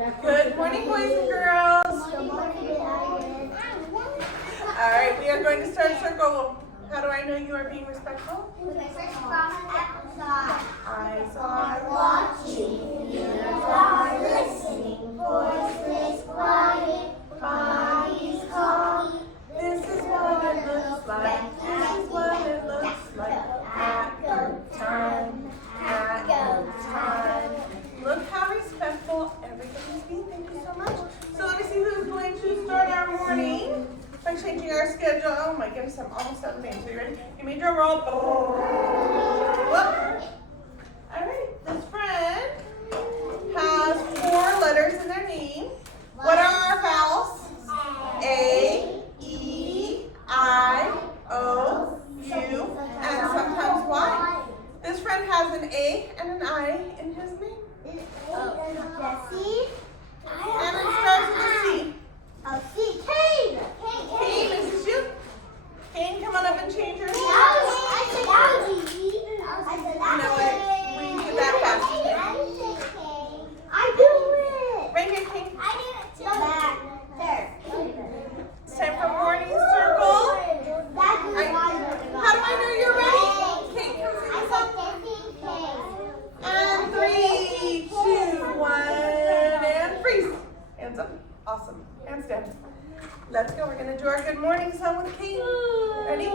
Good morning, boys and girls. All right, we are going to start circle. How do I know you are being respectful? Eyes are watching, ears are listening, voices quiet, bodies calm. This is what it looks like. This is what it looks like. At go time. At go time. Look how respectful everybody's being. Thank you so much. So let me see who's going to start our morning by changing our schedule. Oh my goodness, I'm almost out of names. So you ready? Give me a drum roll. Whoop. All right, this friend has 4 letters in their name. What are our vowels? A, E, I, O, U, and sometimes Y. This friend has an A and an I in his name. Jesse. And it starts with a C. Oh, C. Kane. Kane, this is you. Kane, come on up and change your name. I said No way. We did that fast. I do it. Right here, Kane. I do it too. Back. There. It's time for morning circle. How do I know you're ready? Kane, come see this up. And 3, 2, 1, and freeze. Hands up. Awesome. Hands down. Let's go. We're going to do our good morning song with Kane. Ready?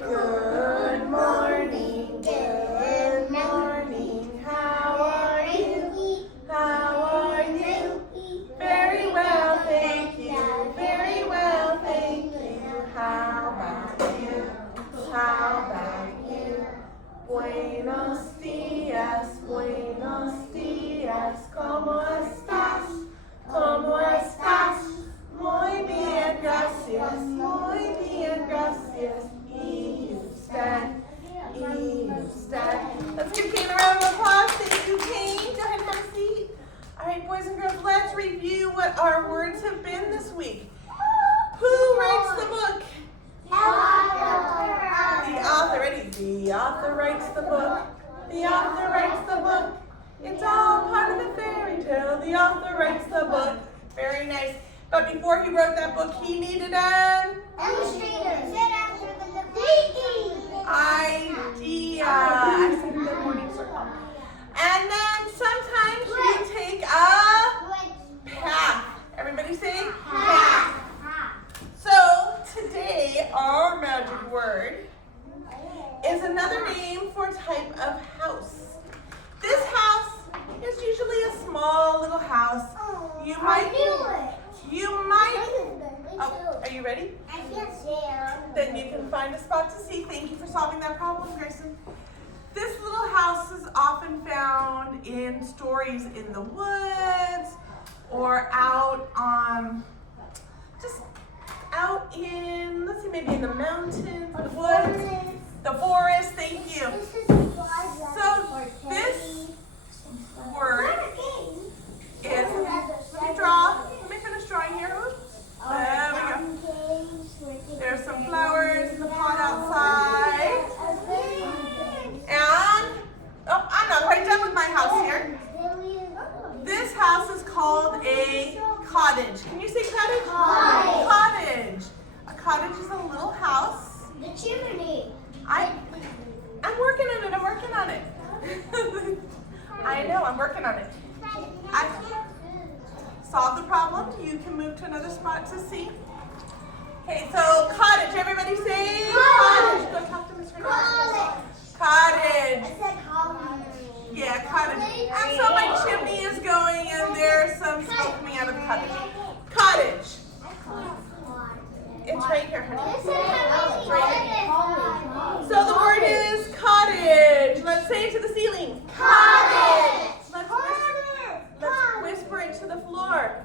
Good morning. Good morning. How are you? How are you? Very well, thank you. Very well, thank you. How about you? How about you? Buenos días, buenos días. ¿Cómo estás? ¿Cómo estás? Muy bien, gracias. Muy bien, gracias. Y usted. Let's give Kane a round of applause. Thank you, Kane. Go ahead and have a seat. All right, boys and girls, let's review what our words have been this week. Who writes the book? The author. Ready? The author writes the book. The author writes the book. It's all part of the fairy tale. The author writes the book. Very nice. But before he wrote that book, he needed an Illustrator. idea. I said good morning circle. And then sometimes you take a path. Everybody say path. So today our magic word is another name for a type of house. This house is usually a small little house. You might. Oh, are you ready? Then you can find a spot to see. Thank you for solving that problem, Grayson. This little house is often found in stories in the woods or out in, let's see, maybe in the mountains, the woods, the forest. Thank you. So this word is, let me finish drawing here. There we go. There's some flowers in the pot outside. And, I'm not quite done with my house here. This house is called a cottage. Can you say cottage? Cottage. A cottage is a little house. The chimney. I'm working on it. I know, I'm working on it. I solved the problem. You can move to another spot to see. Okay, so cottage. Everybody say cottage. Go talk to Miss Renee. Cottage. I said cottage. Yeah, cottage. And so my chimney is going and there's some smoke coming out of the cottage. Cottage. It's right here, honey. It's right here. So the word is cottage. Let's say it to the ceiling. Cottage. Let's whisper it to the floor.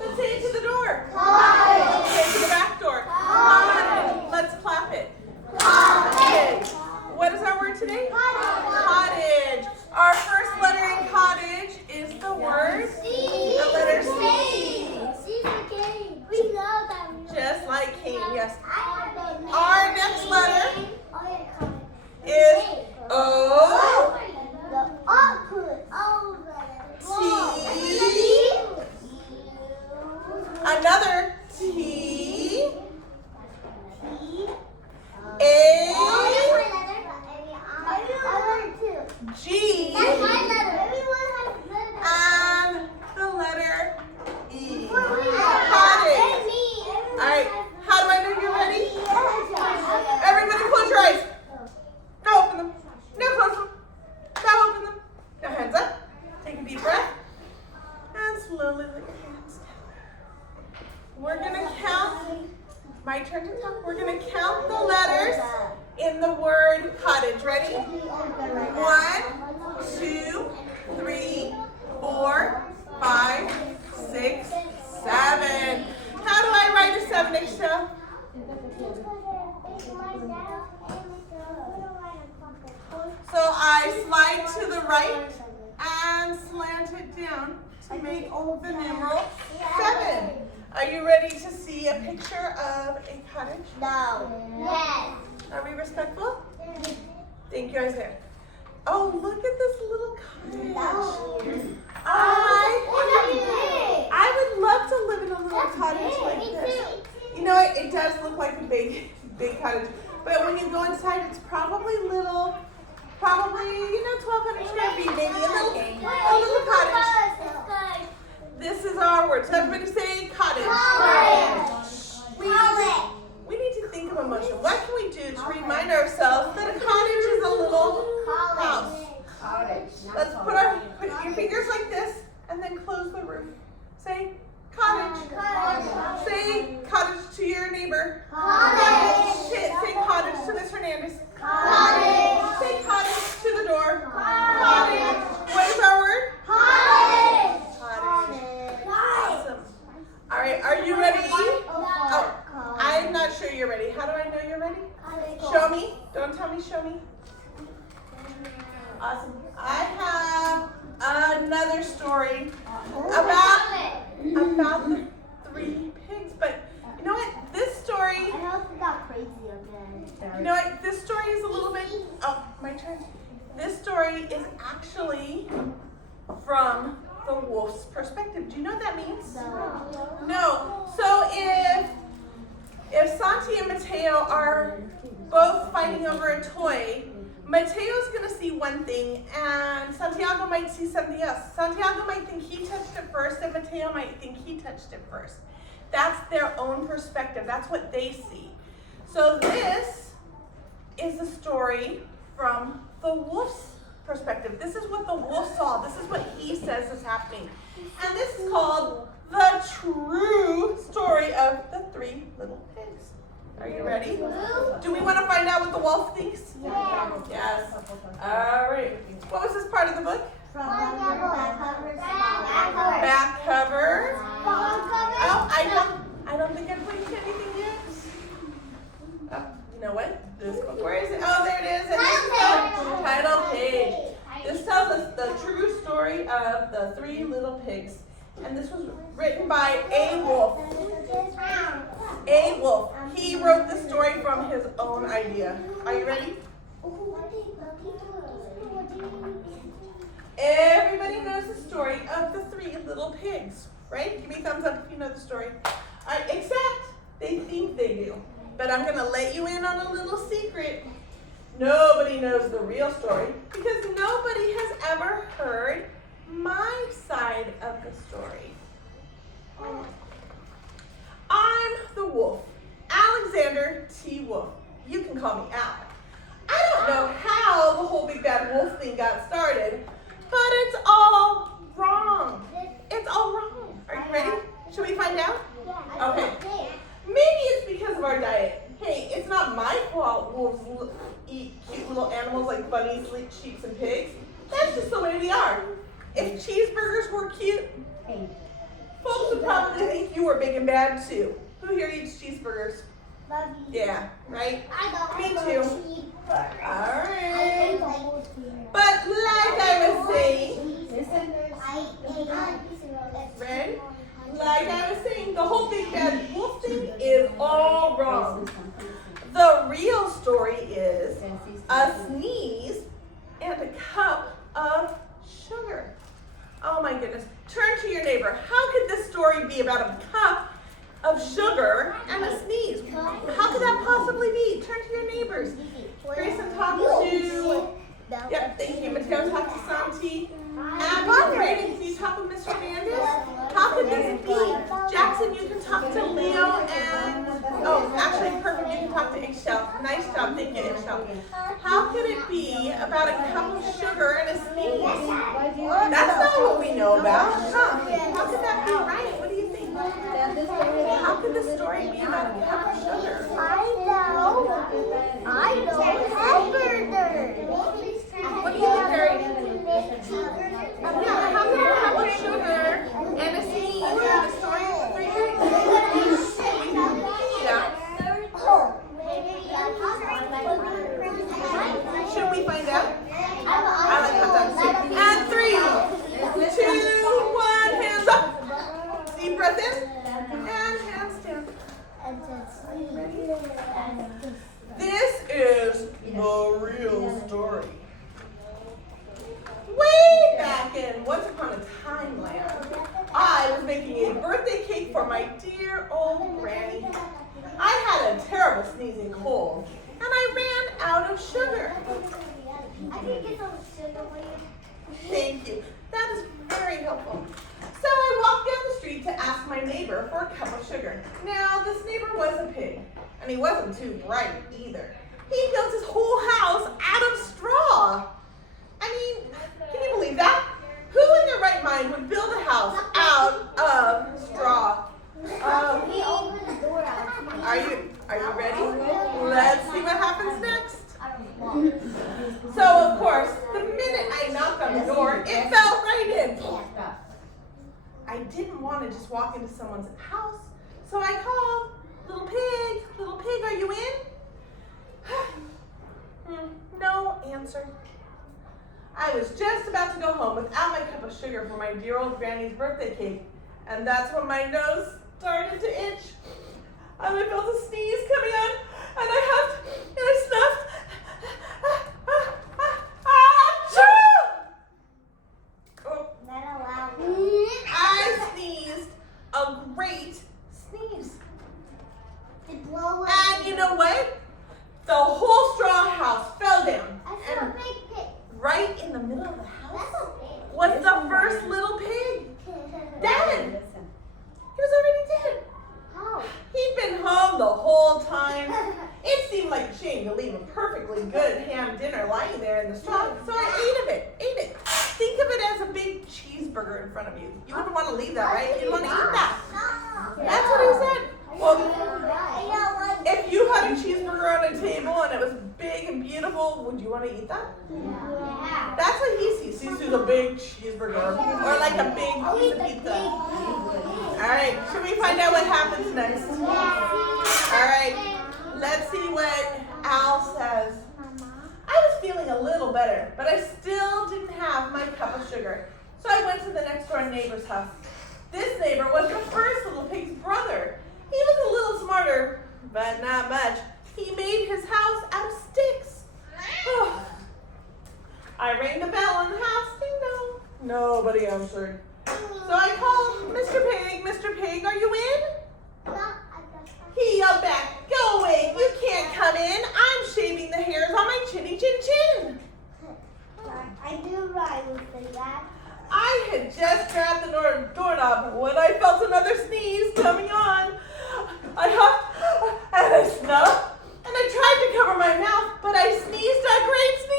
Let's say it to the door. Cottage. Let's say it to the back door. Cottage. Let's clap it. Cottage. What is our word today? Cottage. Our first letter in cottage is the word, the letter C. We know that. Just like Kane, yes. Our next letter is O. T. my turn to talk. We're going to count the letters in the word cottage. Ready? 1, 2, 3, 4, 5, 6, 7. How do I write a 7, Excel? So I slide to the right and slant it down to make the numeral 7. Are you ready to see a picture of a cottage? No. Yes. Are we respectful? Thank you, Isaiah. Oh, look at this little cottage. I would love to live in a little cottage like this. You know, it does look like a big cottage. But when you go inside, it's probably little, 1,200 square feet, maybe a little cottage. This is our word. So everybody say cottage. We need to think of emotion. What can we do to remind ourselves that a cottage is a little house? Let's put your fingers like this and then close the roof. Say cottage. Say cottage to your neighbor. Say cottage to Miss Hernandez. Say cottage to the door. Cottage. What is our word? Cottage. Awesome. All right, are you ready? Oh, I'm not sure you're ready. How do I know you're ready? Show me. Don't tell me, show me. Awesome. I have another story about the 3 pigs, but you know what? This story, I hope we got crazy again. you know what? This story is a little bit, oh, my turn. This story is actually from the wolf's perspective. Do you know what that means? No. So if Santi and Mateo are both fighting over a toy, Mateo's going to see one thing, and Santiago might see something else. Santiago might think he touched it first, and Mateo might think he touched it first. That's their own perspective. That's what they see. So this is a story from the wolf's perspective. This is what the wolf saw. This is what he says is happening. And this is called the true story of the 3 little pigs. Are you ready? Do we want to find out what the wolf thinks? Yes. All right. What was this part of the book? Back cover. Oh, I don't think I've reached anything yet. Oh, you know what? This book, where is it? Oh, there it is. And this is the title page. This tells us the true story of the 3 little pigs. And this was written by A. Wolf. A. Wolf. He wrote this story from his own idea. Are you ready? Everybody knows the story of the 3 little pigs, right? Give me a thumbs up if you know the story. Except they think they do. But I'm going to let you in on a little secret. Nobody knows the real story because nobody has ever heard my side of the story. I'm the wolf, Alexander T. Wolf. You can call me Al. I don't know how the whole big bad wolf thing got started, but it's all wrong. It's all wrong. Are you ready? Should we find out? Okay. Maybe it's because of our diet. Hey, it's not my fault wolves eat cute little animals like bunnies, sheep, and pigs. That's just the way we are. If cheeseburgers were cute, folks would probably think you were big and bad too. Who here eats cheeseburgers? Yeah, right? Me too. Alright. But like I was saying, ready? Like I was saying, the whole big bad wolf thing is all wrong. The real story is a sneeze and a cup of sugar. Oh my goodness. Turn to your neighbor. How could this story be about a cup of sugar and a sneeze? How could that possibly be? Turn to your neighbors. Grayson, talk to... Yep, thank you. Mateo, talk to Santi. Abby, Brayden, can you talk to Miss Hernandez? How could this be? Jackson, you can talk to Leo and... Oh, actually, perfect. You can talk to Ishel. Nice job. Thank you, Ishel. How could it be about a cup of sugar and a sneeze? That's not what we know about. Huh? How could that be right? What do you think? How could could this story be about a cup of sugar? I know hamburgers. What do you think, Terry? Yeah, how could a cup of sugar and a sneeze be the story of three pigs? Yeah. Should we find out? I like hot dogs. And 3, 2, 1, hands up. Deep breath in and hands down. This is the real story. Way back in Once Upon a Time land, I was making a birthday cake for my dear old granny. I had a terrible sneezing cold, and I ran out of sugar. I can get some sugar for you. Thank you. That is very helpful. So I walked down the street to ask my neighbor for a cup of sugar. Now, this neighbor was a pig, and he wasn't too bright either. He built his whole house out of straw. I mean, can you believe that? Who in their right mind would build a house out of straw? We open the door out. Are you ready? Let's see what happens next. So, of course, the minute I knocked on the door, it fell right in. I didn't want to just walk into someone's house, so I called, little pig, are you in? No answer. I was just about to go home without my cup of sugar for my dear old granny's birthday cake, and that's when my nose started to itch. And I felt a sneeze coming on, and I snuffed. I sneezed a great sneeze. And you know what? The whole straw house fell down. And right in the middle of the house was the first little pig. Dead. He was already dead. He'd been home the whole time. It seemed like a shame to leave a perfectly good ham dinner lying there in the straw, so I ate it. Think of it as a big cheeseburger in front of you. You wouldn't want to leave that, right? You'd want to eat that. That's what he said. Well, if you had a cheeseburger on a table and it was big and beautiful, would you want to eat that? Yeah. That's what he sees. He sees a big cheeseburger or like a big piece of pizza. All right, should we find out what happens next? All right, let's see what Al says. I was feeling a little better, but I still didn't have my cup of sugar. So I went to the next door neighbor's house. This neighbor was the first little pig's brother. He was a little smarter, but not much. He made his house out of sticks. I rang the bell in the house. Ding dong. Nobody answered. So I called, Mr. Pig, are you in? He yelled back, go away, you can't come in. I'm shaving the hairs on my chinny chin chin. I do right with that. I had just grabbed the doorknob when I felt another sneeze coming on. I huffed and I snuffed and I tried to cover my mouth, but I sneezed a great sneeze.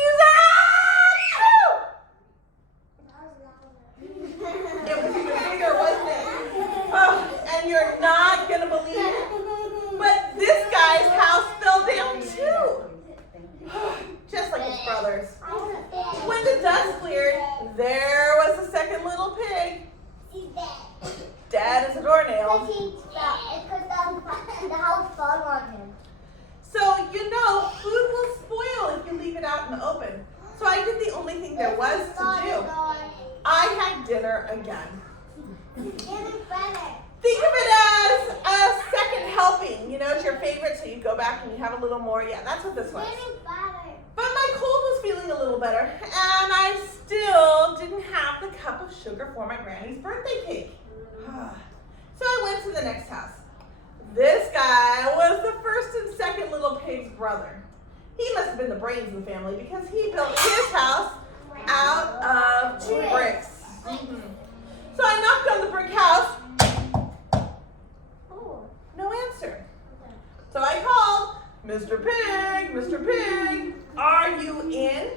It was even bigger, wasn't it? Oh, and you're not going to believe it, but this guy's house fell down too. Just like his brother's. When the dust cleared, there was the second little pig. Dead as a doornail. The house fell on him. So, you know, food will spoil if you leave it out in the open. So I did the only thing there was to do. I had dinner again. Think of it as a second helping. You know, it's your favorite, so you go back and you have a little more. Yeah, that's what this was. But my cold was feeling a little better, and I still didn't have the cup of sugar for my granny's birthday cake. So I went to the next house. This guy was the first and second little pig's brother. He must have been the brains of the family because he built his house out of bricks. So I knocked on the brick house. No answer. So I called, Mr. Pig, are you in?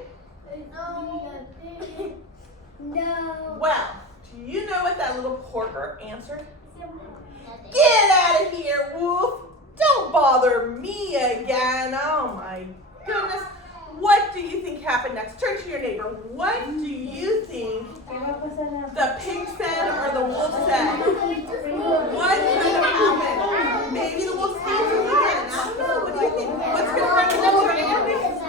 No. Well, do you know what that little porker answered? Get out of here, Wolf. Don't bother me again. Oh my goodness. What do you think happened next? Turn to your neighbor. What do you think the pig said or the wolf said? What could have happened? Maybe the wolf sneezes again. I don't know. What do you think? What's going to happen next?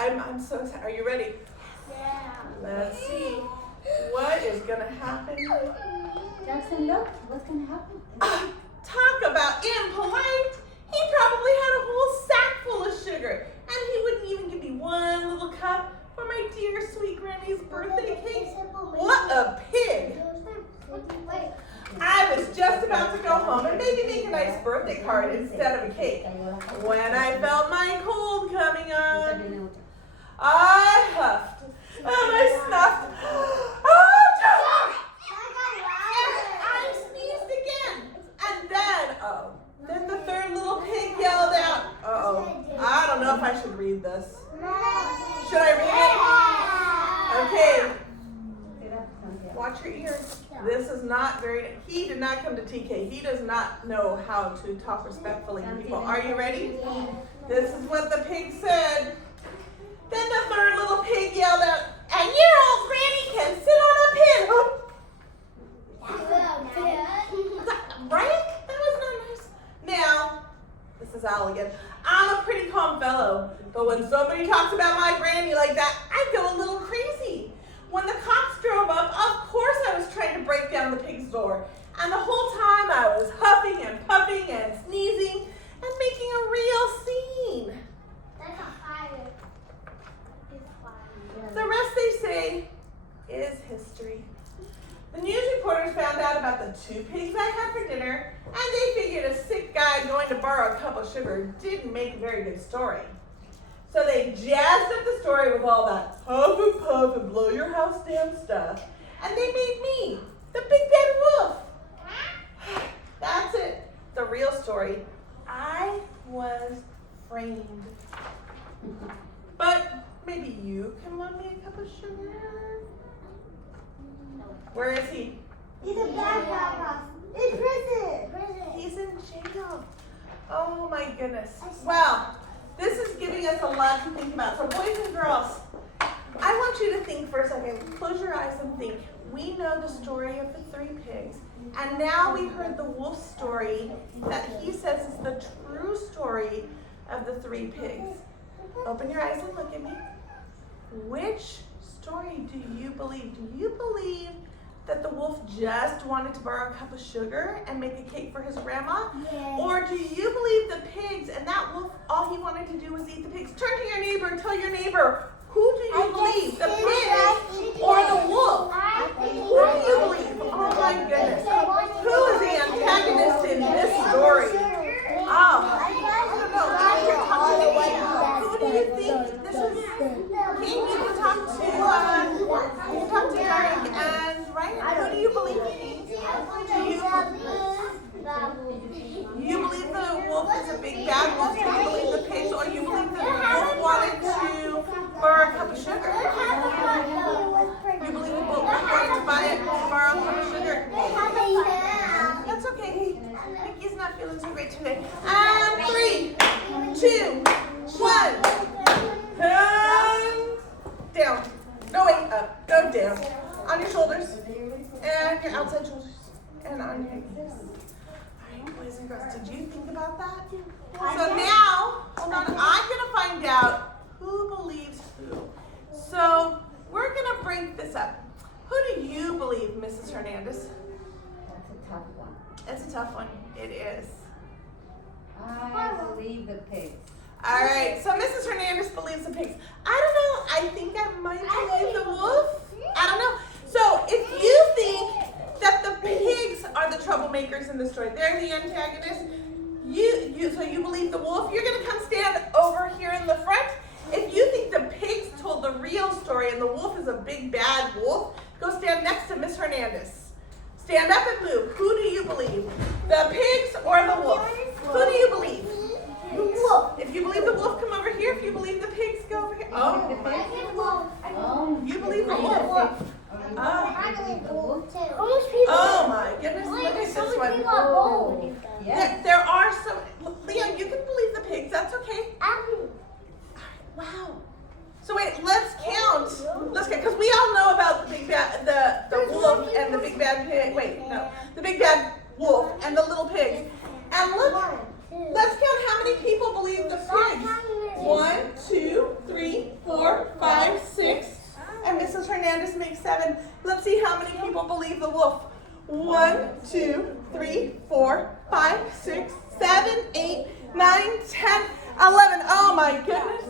I'm so excited. Are you ready? Yeah. Let's see what is going to happen. Jackson, look, what's going to happen? Talk about impolite. He probably had a whole sack full of sugar, and he wouldn't even give me one little cup for my dear sweet Granny's birthday cake. What a pig! I was just about to go home and maybe make a nice birthday card instead of a cake when I felt my cold coming on. I huffed and I snuffed. Oh, I sneezed again. And then the third little pig yelled out. I don't know if I should read this. Should I read it? Okay. Watch your ears. This is not he did not come to TK. He does not know how to talk respectfully to people. Are you ready? This is what the pig said. Then the third little pig yelled out, and your old granny can sit on a pin. Right? That was not nice. Now, this is Al again. I'm a pretty calm fellow, but when somebody talks about my granny like that, I go a little crazy. When the cops drove up, of course I was trying to break down the pig's door. And the whole time I was huffing and puffing and sneezing and making a real scene. The rest, they say, is history. The news reporters found out about the 2 pigs I had for dinner, and they figured a sick guy going to borrow a cup of sugar didn't make a very good story. So they jazzed up the story with all that huff and puff and blow your house down stuff, and they made me the big bad wolf. That's it, the real story. I was framed. But maybe you can lend me a cup of sugar? Where is he? He's a bad guy. In prison. He's in jail. Oh my goodness. Well, this is giving us a lot to think about. So boys and girls, I want you to think for a second. Close your eyes and think. We know the story of the 3 pigs. And now we heard the wolf story that he says is the true story of the 3 pigs. Open your eyes and look at me. Which story do you believe? Do you believe that the wolf just wanted to borrow a cup of sugar and make a cake for his grandma? Yes. Or do you believe the pigs and that wolf, all he wanted to do was eat the pigs? Turn to your neighbor and tell your neighbor, who do you believe, the pigs or the wolf? Who do you believe? Oh my goodness. Who is the antagonist in this story? I don't know. Who do you think this is? King, you can talk to Derek and Ryan. Who do you believe? Do you believe the wolf is a big bad wolf? Do you believe the pigs, or you believe the wolf wanted to borrow a cup of sugar? You believe the wolf wanted to borrow a cup of sugar? That's okay. Mickey's not feeling so great today. 3, 2, 1. And down. No, wait, up. Go down. On your shoulders. And your outside shoulders. And on your hips. All right, boys and girls, did you think about that? So now, hold on, I'm going to find out who believes who. So we're going to break this up. Who do you believe, Mrs. Hernandez? That's a tough one. It's a tough one. It is. I believe the pigs. All right, so Mrs. Hernandez believes the pigs. I don't know. I think I might believe the wolf. I don't characters in the story. They're the antagonists. So you believe the wolf. You're going to come stand over here in the front. If you think the pigs told the real story and the wolf is a big bad wolf, go stand next to Miss Hernandez. Stand up and move. Who do you believe? The pigs or the wolf? Who do you believe? The wolf. If you believe the wolf, come over here. If you believe the pigs, go over here. Oh, you believe the wolf. I believe the wolf too. Oh my goodness, look at this one. There are some, Leon, you can believe the pigs, that's okay. Wow. So wait, let's count. Let's count, because we all know about the big bad, the wolf and the big bad pig. Wait, no, the big bad wolf and the little pigs. And look, let's count how many people believe the pigs. 1, 2, 3, 4, 5, 6. And Mrs. Hernandez makes 7. Let's see how many people believe the wolf. 1, 2, 3, 4, 5, 6, 7, 8, 9, 10, 11. Oh my goodness.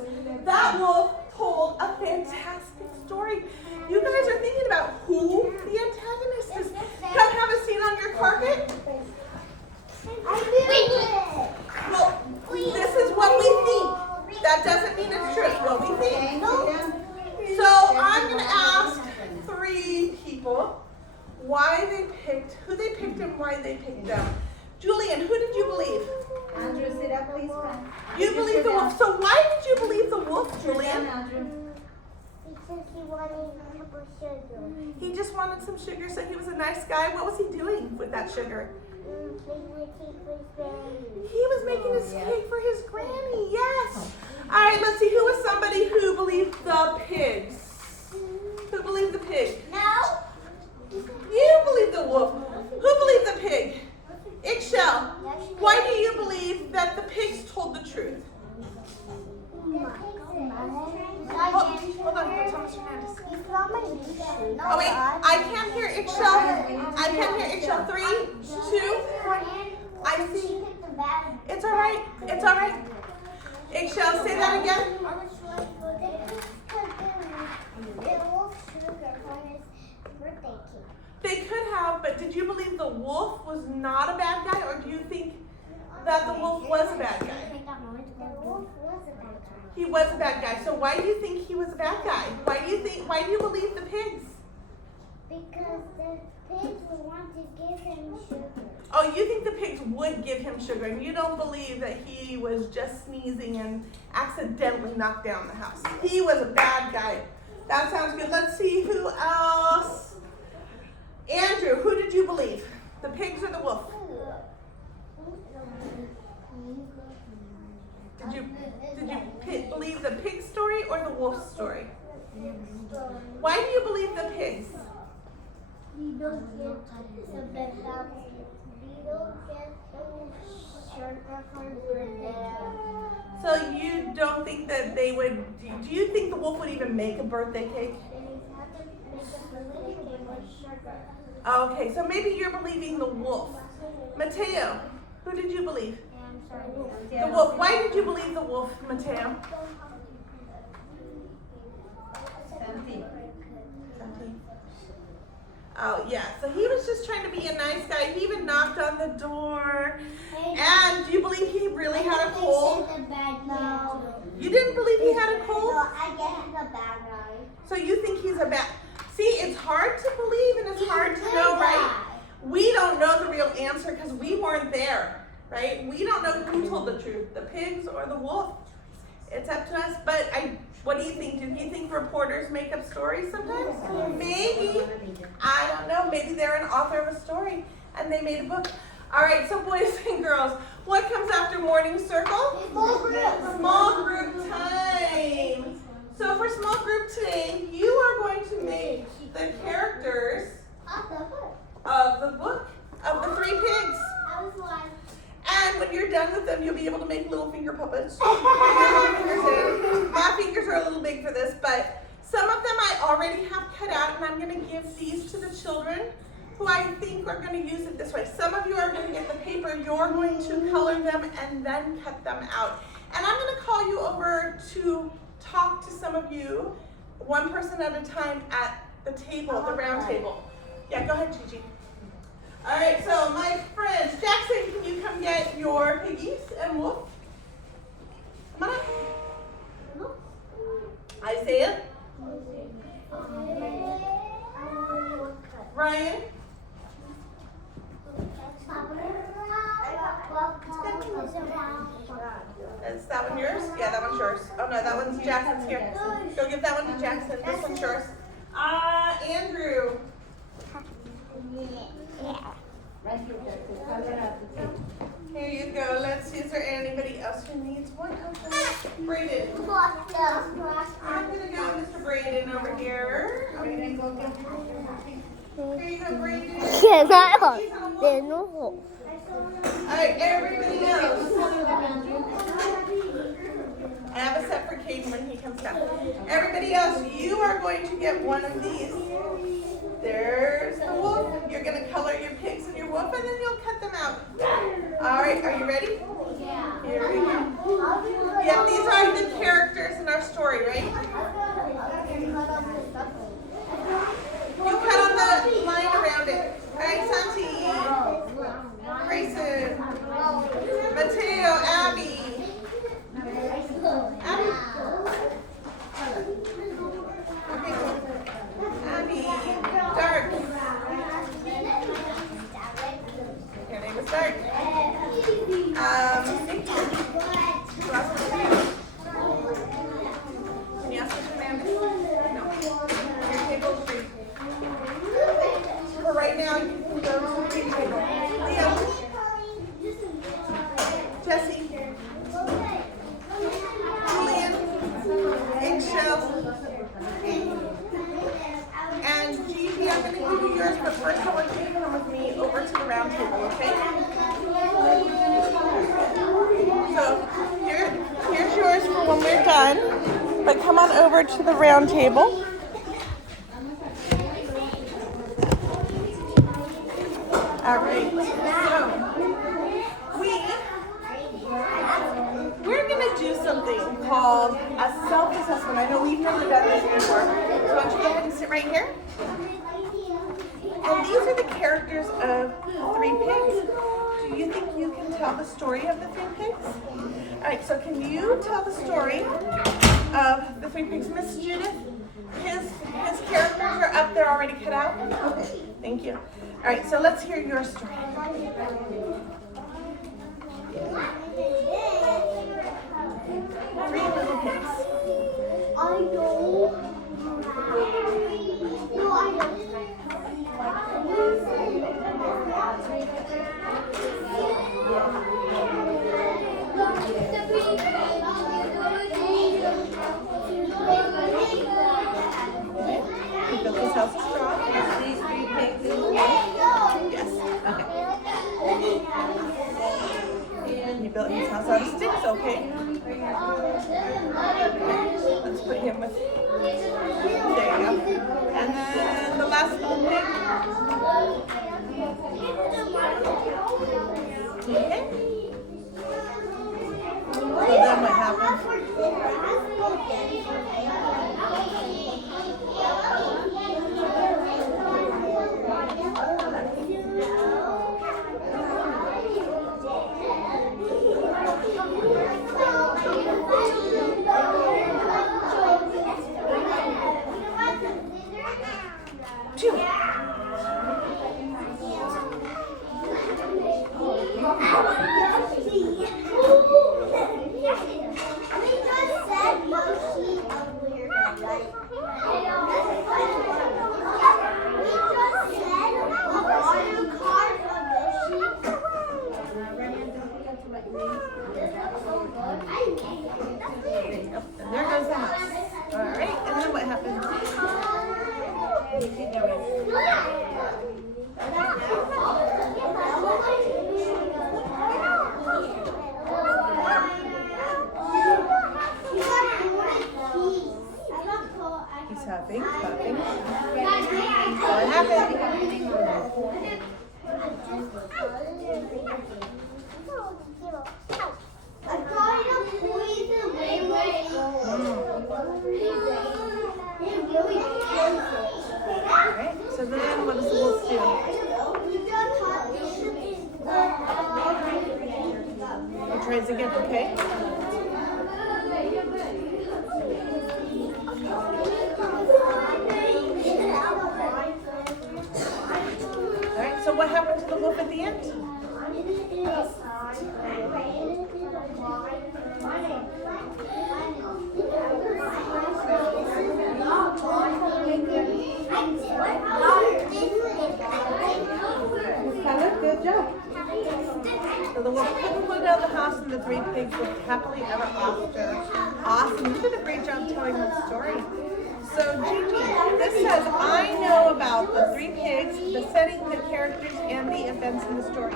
That wolf told a fantastic story. You guys are thinking about who the antagonist is. Come have a seat on your carpet. Well, this is what we think. That doesn't mean it's true. It's what we think. So I'm going to ask 3 people why they picked, who they picked and why they picked them. Julian, who did you believe? Andrew, sit up, please. You believe the wolf. So why did you believe the wolf, Julian? Because he wanted a cup of sugar. He just wanted some sugar, so he was a nice guy. What was he doing with that sugar? He was making his cake for his granny, yes. All right, let's see. Who was somebody who believed the pigs? Who believed the pig? No. You believe the wolf. Who believed the pig? Ixchel. Why do you believe that the pigs told the truth? Hold on, here, Thomas Hernandez. Oh wait, I can't hear Ixchel. I can't hear Ixchel. 3, 2. I see. It's all right. It's all right. Ixchel, say that again. They could have, but did you believe the wolf was not a bad guy, or do you think that the wolf was a bad guy? He was a bad guy. So why do you think he was a bad guy? Why do you believe the pigs? Because the pigs want to give him sugar. Oh, you think the pigs would give him sugar, and you don't believe that he was just sneezing and accidentally knocked down the house. He was a bad guy. That sounds good. Let's see who else. Andrew, who did you believe? The pigs or the wolf? Did you believe the pig story or the wolf story? Why do you believe the pigs? You don't get the best you don't get sugar for birthday. So you don't think that they would, do you think the wolf would even make a birthday cake? Okay, so maybe you're believing the wolf. Mateo, who did you believe? The wolf. Why did you believe the wolf, Mateo? Oh, yeah. So he was just trying to be a nice guy. He even knocked on the door. And do you believe he really had a cold? No. You didn't believe he had a cold? No, I guess he's a bad guy. So you think he's a bad... See, it's hard to believe and it's hard to know, right? We don't know the real answer because we weren't there, right? We don't know who told the truth, the pigs or the wolf. It's up to us. But what do you think? Do you think reporters make up stories sometimes? Maybe. I don't know. Maybe they're an author of a story and they made a book. All right, so boys and girls, what comes after morning circle? Small group. Small group time. So for small group today, you are going to make the characters of the book of the 3 pigs. And when you're done with them, you'll be able to make little finger puppets. My fingers are a little big for this, but some of them I already have cut out, and I'm going to give these to the children who I think are going to use it this way. Some of you are going to get the paper. You're going to color them and then cut them out. And I'm going to call you over to talk to some of you, one person at a time at the table, the round table. Yeah, go ahead, Gigi. All right, so my friends, Jackson, can you come get your piggies and Wolf? Come on up. Isaiah, Ryan, is that one yours? Yeah, that one's yours. Oh no, that one's Jackson's here. Go give that one to Jackson. This one's yours. Andrew. Here you go. Let's see, is there anybody else who needs one of them? Braden. I'm gonna go with Mr. Braden over here. Here you go, Braden. All right, everybody else. I have a set for Caden when he comes down. Everybody else, you are going to get one of these. There's the wolf. You're going to color your pigs and your wolf, and then you'll cut them out. All right, are you ready? Yeah. Here we go. Yeah, these are the characters in our story, right? You cut on the line around it. All right, Santi, Grayson, Mateo, Abby. Abby. Okay, Abby, Dark. Your name is Dark. Can you ask for Amanda? No. Your table's free. For right now, you can go to the big table. Leo. Jesse. Julian. Eggshell. And Gigi, I'm going to give you yours, but first I want you to come with me over to the round table, okay? So here's yours for when we're done. But come on over to the round table. All right. So we're going to do something called a self-assessment. I know we've never done this before. So I want you to go ahead and sit right here. And these are the characters of 3 pigs. Do you think you can tell the story of the 3 pigs? All right, so can you tell the story of the 3 pigs? Miss Judith, his characters are up there already cut out? Okay, thank you. All right, so let's hear your story. 3 little pigs. I know. No, I don't. You built this house of straw? Is these 3 pigs in the wall? Yes. Okay. And you built his house out of sticks, okay? Let's put him with. There you go. And then the last little pig. Okay. So then what happens? There goes the house. All right, and then what happens? He's having clapping. What happened? Alright, so then what does the wolf do? tries again, okay? All right, so what happened to the wolf at the end? Good job. So the wolf couldn't put down the house and the three pigs lived happily ever after. Awesome. You did a great job telling that story. So Gigi, this says, I know about the three pigs, the setting, the characters, and the events in the story.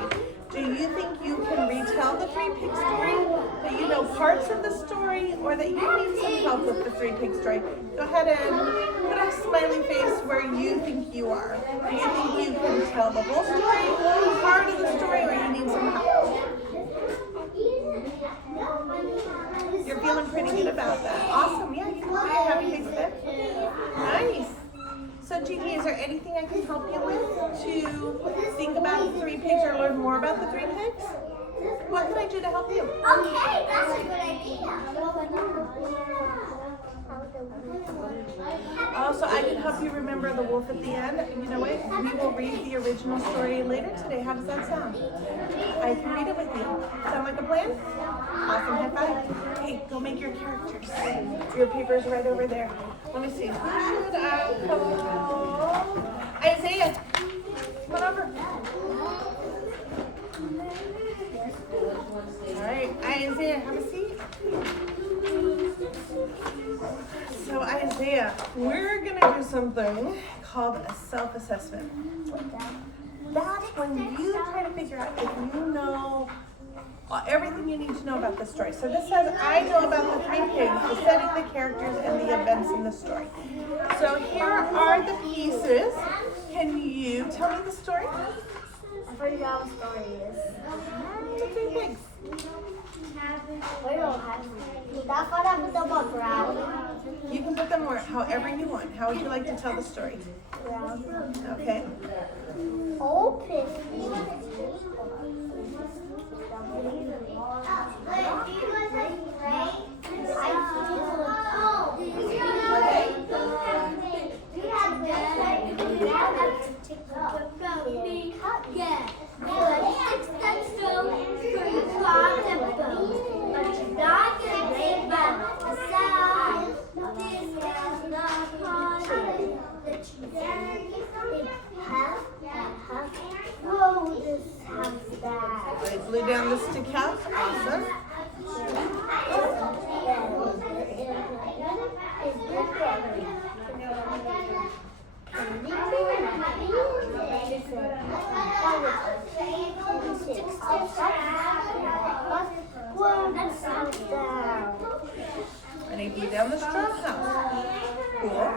Do you think you can retell the three pig story? That you know parts of the story, or that you need some help with the three pig story? Go ahead and put a smiley face where you think you are. Do you think you can tell the whole story, part of the story, or you need some help? You're feeling pretty good about that. Awesome. Yeah, you can put your happy face there. Nice. So Gigi, is there anything I can help you with to think about the three pigs or learn more about the three pigs? What can I do to help you? Okay, that's a good idea. Oh, so I can help you remember the wolf at the end. You know what? We will read the original story later today. How does that sound? I can read it with you. Sound like a plan? Awesome. High five. Hey, go make your characters. Your paper's right over there. Let me see. Who should I call? Isaiah. Come on over. All right, Isaiah, have a seat. So Isaiah, we're gonna do something called a self-assessment. That's when you try to figure out if you know everything you need to know about the story. So this says, I know about the three pigs, the setting, the characters, and the events in the story. So here are the pieces. Can you tell me the story? I forgot what story it is. The three pigs. We don't have to. That's what I put them on ground. You can put them however you want. How would you like to tell the story? Okay. Open. I glue down the stick house. Awesome. And I glue down the straw house. Cool.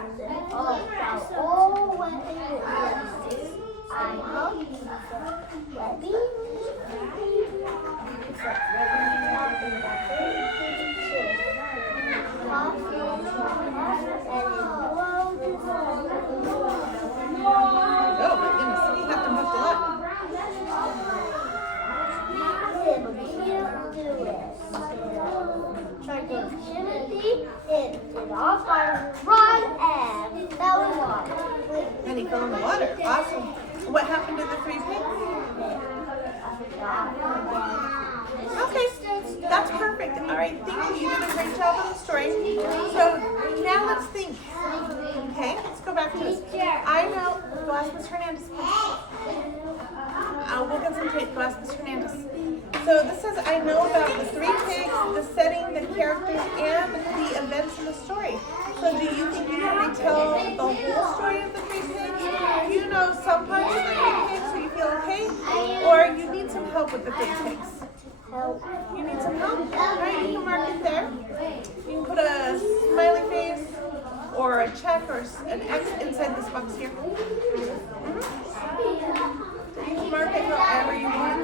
Oh my goodness, you have to move a lot. And he fell in the water. Awesome. What happened to the three pigs? Okay, that's perfect. All right, thank you. You did a great job on the story. So now let's think. Okay, let's go back to this. I know. Go ask Ms. Hernandez. We'll get some tape. Go ask Ms. Hernandez. So this says, I know about the three pigs, the setting, the characters, and the events in the story. So do you think you can retell the whole story of the three pigs? Do you know some parts of the three pigs so you feel okay? Or you need some help with the three pigs? You need some help? All right, you can mark it there. You can put a smiley face or a check or an X inside this box here. You can mark it however you want.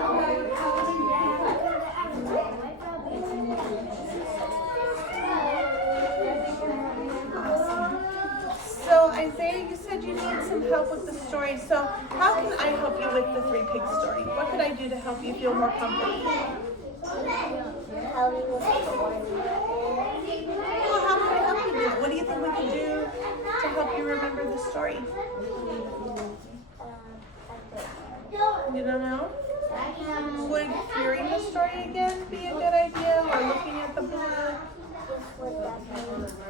So Isaiah, you said you need some help with the story. So how can I help you with the three pig story? What could I do to help you feel more comfortable? tell me what's going Well, how can I help you do it? What do you think we can do to help you remember the story? You don't know? Would hearing the story again be a good idea, or looking at the book?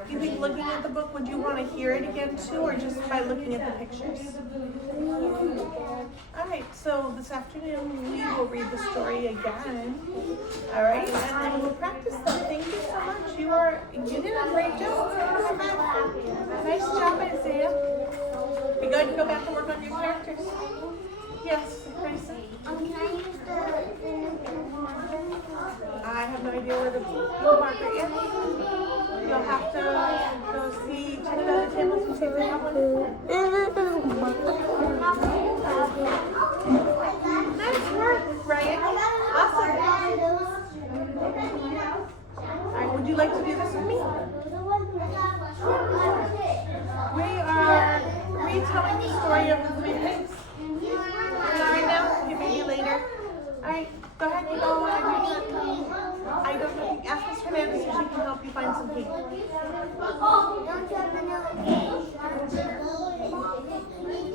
You think looking at the book, would you want to hear it again too, or just by looking at the pictures? All right, so this afternoon we will read the story again. All right, and then we'll practice them. Thank you so much. You did a great job. Nice job, Isaiah. You're going to go back and work on your characters. Yes, Gracie. Can I use the I have no idea where the blue marker is. You'll have to go see, check it out the tables and see if they have one. Nice work, Ryan. Awesome. All right, would you like to do this with me? We are retelling the story of the three pigs. Not right now, maybe later. All right, go ahead and go and do that. I don't know. Ask Miss Hernandez if she can help you find some pig.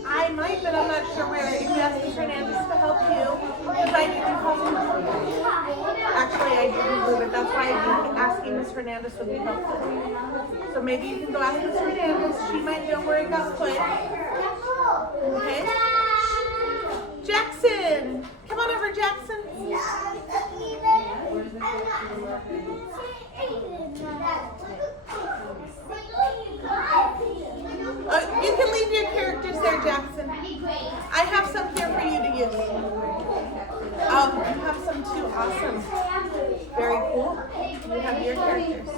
I might, but I'm not sure where. If you ask Miss Hernandez to help you, because I didn't call her. Actually, I didn't move it. That's why I think asking Miss Hernandez would be helpful. So maybe you can go ask Miss Hernandez. She might know where it got put. Okay? Jackson! Come on over, Jackson. You can leave your characters there, Jackson. I have some here for you to use. You have some too. Awesome. Very cool. You have your characters.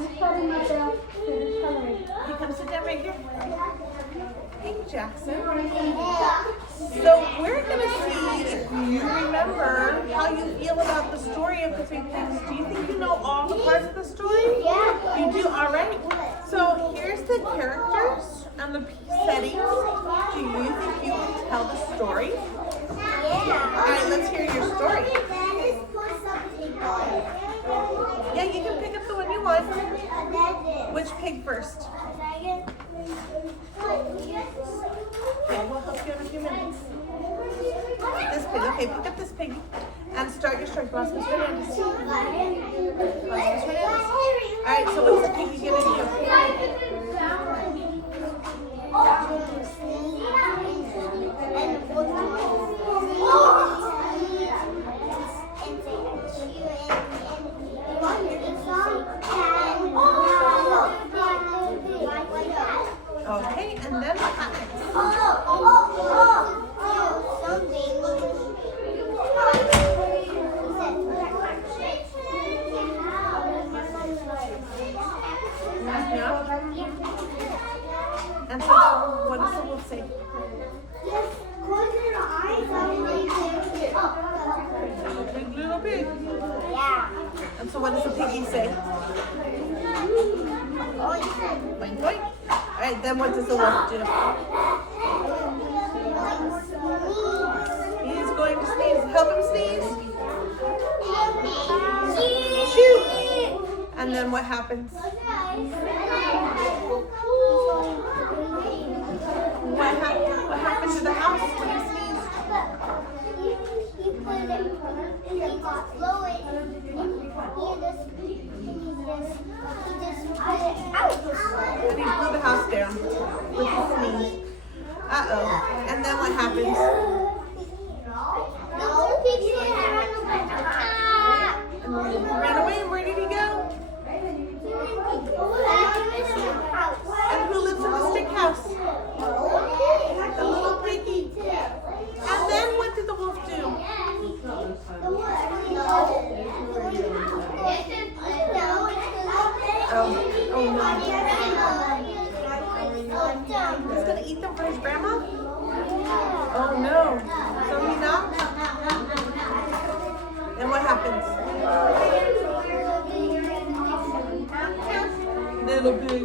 You come sit down right here. Hey, Jackson. So we're going to see if you remember how you feel about the story of the three pigs. Do you think you know all the parts of the story? Yeah. You do? All right. So here's the characters and the settings. Do you think you can tell the story? Yeah. All right, let's hear your story. Yeah, you can pick up the one you want. Which pig first? Okay, we'll help you in a few minutes. This pig. Okay, pick up this pig and start your story. Lost Miss Hernandez. Lost Miss Hernandez. All right, so what's the piggy gonna do? Okay, and then what happens? And so what does the wolf say? Little pig. Yeah. And so what does the piggy say? Boink, boink. All right, then what does the wolf do? He's going to sneeze. Help him sneeze. Shoot. And then what happens? What happened to the house when he sneezed? He put it, he got blow it, and he just put it out. And he blew the house down with his sneeze. Uh-oh. And then what happens? The little pig said, And then he ran away. Where did he go? And who lives in the stick house? The little piggy. And then what did the wolf do? Oh no. He's gonna eat them for his grandma? Oh no. So he knocked? And what happens?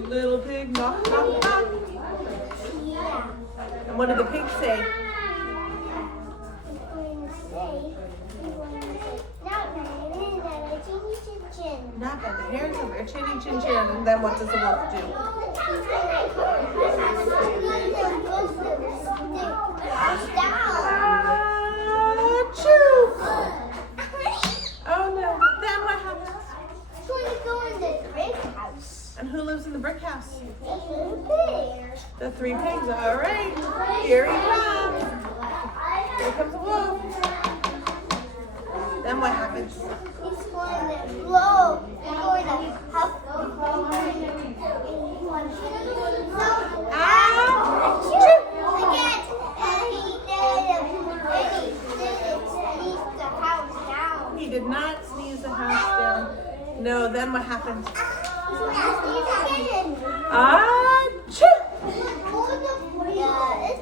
Little pig, knock, knock, knock. And what did the pig say? Not chinny chin chin, and then what does the wolf do? Achoo! Oh no, then what happens? And who lives in the brick house? The three pigs. All right, here he comes. Here comes the wolf. Then what happens? He's going to blow. He's going to huff. Again. And he didn't sneeze the house down. He did not sneeze the house down. No, then what happened? He's going to sneeze again. Achoo! It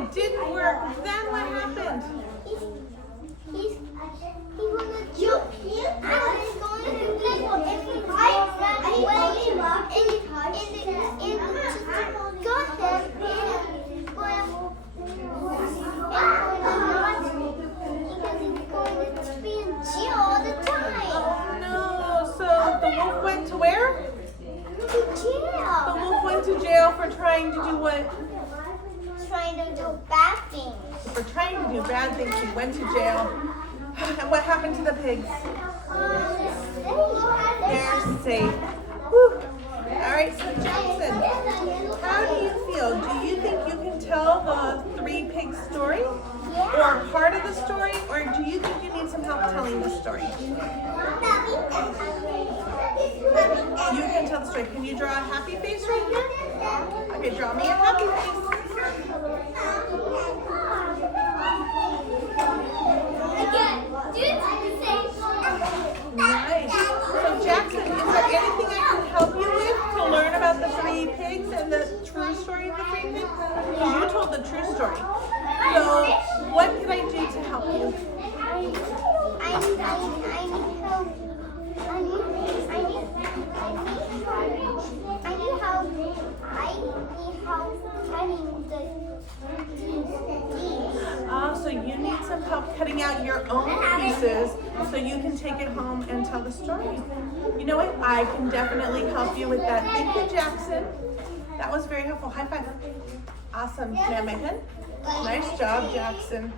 It didn't work. Then what happened? He's going to jump here. And he's going to Went to where? To jail. The wolf went to jail for trying to do what? Trying to do bad things. For trying to do bad things, he went to jail. And what happened to the pigs? They're safe. Whew. All right, so Jackson, how do you feel? Do you think you can tell the three pigs story? Or part of the story? Or do you think you need some help telling the story? You can tell the story. Can you draw a happy face right here? Okay, draw me a happy face. Nice. So Jackson, is there anything I can help you with to learn about the three pigs and the true story of the three pigs? Because you told the true story. So what can I do to help you? I need help. So you need some help cutting out your own pieces so you can take it home and tell the story. You know what? I can definitely help you with that. Thank you, Jackson. That was very helpful. High five. Awesome. May I have my pen? Nice job, Jackson.